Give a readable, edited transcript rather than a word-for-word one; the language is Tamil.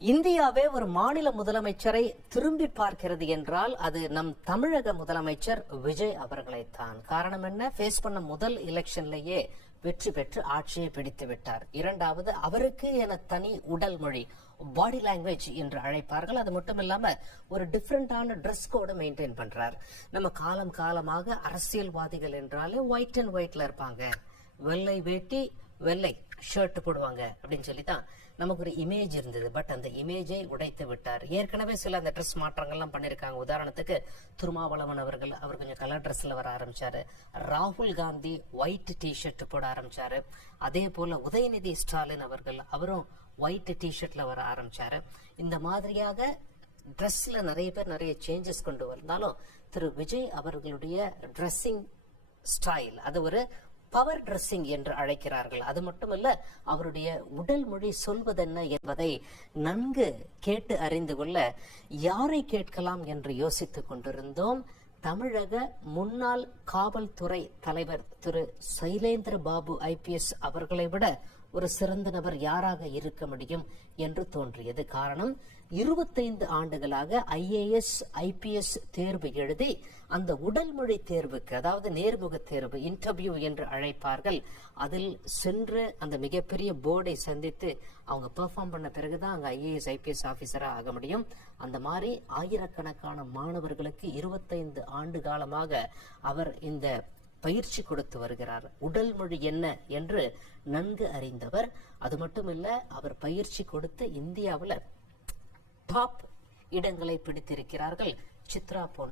இந்தியாவே ஒரு மாநில முதலமைச்சரை திரும்பி பார்க்கிறது என்றால் அது நம் தமிழக முதலமைச்சர் விஜய் அவர்களைத்தான். காரணம் என்ன? ஃபேஸ் பண்ண முதல் எலெக்ஷன்லயே வெற்றி பெற்று ஆட்சியை பிடித்து விட்டார். இரண்டாவது, அவருக்கு என தனி உடல் மொழி, பாடி லாங்குவேஜ் என்று அழைப்பார்கள். அது மட்டும் இல்லாம ஒரு டிஃபரெண்டான ட்ரெஸ் கோட மெயின்டைன் பண்றார். நம்ம காலம் காலமாக அரசியல்வாதிகள் என்றாலே ஒயிட் அண்ட் ஒயிட்ல இருப்பாங்க, வெள்ளை வேட்டி வெள்ளை ஷர்ட் போடுவாங்க அப்படின்னு சொல்லிதான் நமக்கு ஒரு இமேஜ் இருந்தது. பட் அந்த இமேஜை உடைத்து விட்டார். ஏற்கனவே சில அந்த ட்ரெஸ் மாற்றங்கள்லாம் பண்ணிருக்காங்க. உதாரணத்துக்கு திருமாவளவன் அவர் கொஞ்சம் கலர் ட்ரெஸ்ல வர ஆரம்பிச்சாரு. ராகுல் காந்தி ஒயிட் டிஷர்ட் போட ஆரம்பிச்சாரு. அதே போல உதயநிதி ஸ்டாலின் அவரும் ஒயிட் டிஷர்ட்ல வர ஆரம்பிச்சாரு. இந்த மாதிரியாக ட்ரெஸ்ல நிறைய பேர் நிறைய சேஞ்சஸ் கொண்டு வந்தாலும் திரு விஜய் அவர்களுடைய ட்ரெஸ்ஸிங் ஸ்டைல் அது ஒரு பவர் ட்ரெஸ்ஸிங் என்று அழைக்கிறார்கள். அது மட்டுமல்ல, அவருடைய உடல் மொழி சொல்வதென்ன என்பதை நன்கு கேட்டு அறிந்து கொள்ள யாரை கேட்கலாம் என்று யோசித்துக் கொண்டிருந்தோம். தமிழக முன்னாள் காவல்துறை தலைவர் திரு சைலேந்திர பாபு IPS அவர்களை விட ஒரு சிறந்த நபர் யாராக இருக்க முடியும் என்று தோன்றியது. காரணம், 25 ஆண்டுகளாக IAS IPS தேர்வு எழுதி அந்த உடல் மொழி தேர்வுக்கு, அதாவது நேர்முக தேர்வு, இன்டர்வியூ என்று அழைப்பார்கள், அதில் சென்று அந்த மிகப்பெரிய போர்டை சந்தித்து அவங்க பெர்ஃபார்ம் பண்ண பிறகுதான் அங்க IAS IPS ஆபீசரா ஆக முடியும். அந்த மாதிரி ஆயிரக்கணக்கான மாணவர்களுக்கு 25 ஆண்டு காலமாக அவர் இந்த பயிற்சி கொடுத்து வருகிறார். உடல் மொழி என்ன என்று நன்கு அறிந்தவர். அது மட்டுமில்ல, அவர் பயிற்சி கொடுத்து இந்தியாவில் டாப் இடங்களை பிடித்திருக்கிறார்கள். சித்ரா போன்ற